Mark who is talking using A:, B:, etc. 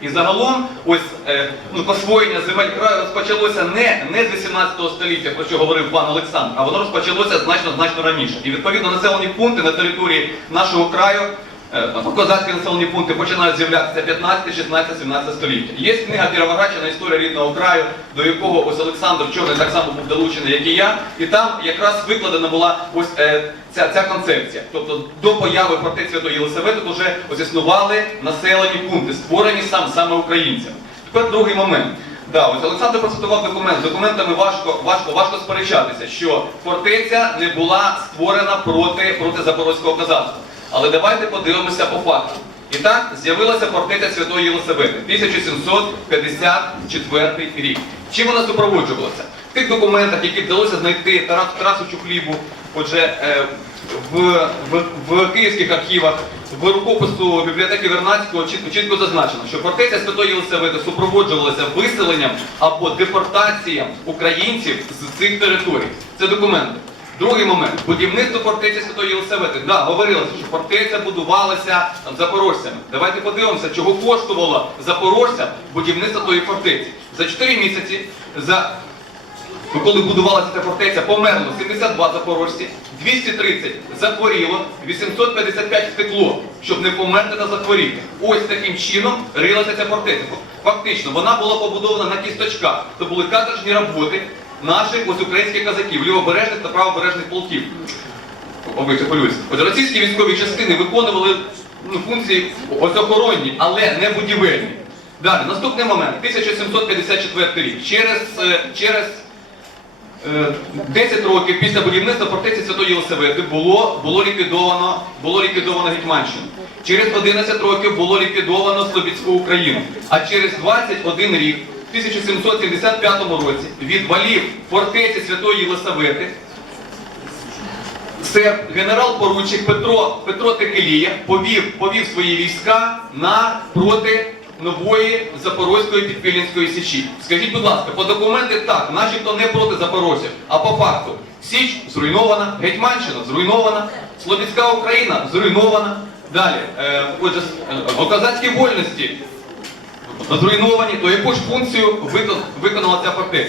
A: І загалом, ось е, ну, посвоєння земель краю розпочалося не, не з 18 століття, про що говорив пан Олександр, а воно розпочалося значно значно раніше. І відповідно населені пункти на території нашого краю, козацькі населені пункти починають з'являтися 15, 16, 17 століття. Є книга Кіровоградщина історія рідного краю, до якого ось Олександр Чорний так само був долучений, як і я. І там якраз викладена була ось е, ця, ця концепція. Тобто до появи фортеці Святої Єлисавети вже ось існували населені пункти, створені сам саме українцями. Тепер другий момент. Да, ось Олександр процитував документ. З документами важко, важко, важко сперечатися, що фортеця не була створена проти, проти Запорозького козацтва. Але давайте подивимося по факту. І так з'явилася фортеця Святої Єлисавети 1754 рік. Чим вона супроводжувалася? В тих документах, які вдалося знайти Тарас Тарасу Чухлібу, отже, е, в, в, в київських архівах, в рукопису бібліотеки Вернадського чітко, чітко зазначено, що фортеця Святої Єлисавети супроводжувалася виселенням або депортаціям українців з цих територій. Це документи. Другий момент будівництво фортеці Святої Єлисавети. Да, говорилося, що фортеця будувалася там, запорожцями. Давайте подивимося, чого коштувало запорожцям будівництво тої фортеці. За 4 місяці, за Ну, коли будувалася ця фортеця, померло 72 запорожці, 230 захворіло, 855 втекло, щоб не померти та захворіти. Ось таким чином рилася ця фортеця. Фактично, вона була побудована на кісточках. Це були каторжні роботи наших ось українських казаків, лівобережних та правобережних полків. От російські військові частини виконували ну, функції ось охоронні, але не будівельні. Далі, наступний момент, 1754 рік. Через, е, через Е, 10 років після будівництва фортеці Святої Єлисавети було, було, ліквідовано, було ліквідовано Гетьманщину. Через 11 років було ліквідовано Слобідську Україну. А через 21 рік, 1775 році, від валів фортеці Святої Єлисавети Сер генерал-поручик Петро, Петро Текелія повів, повів свої війська на проти нової Запорозької підпільницької січі. Скажіть, будь ласка, по документи так, начебто не проти запорожців, а по факту Січ зруйнована, Гетьманщина зруйнована, Слобідська Україна зруйнована. Далі, е, отже, е, козацькі вольності зруйновані, то яку ж функцію виконала ця фортеця?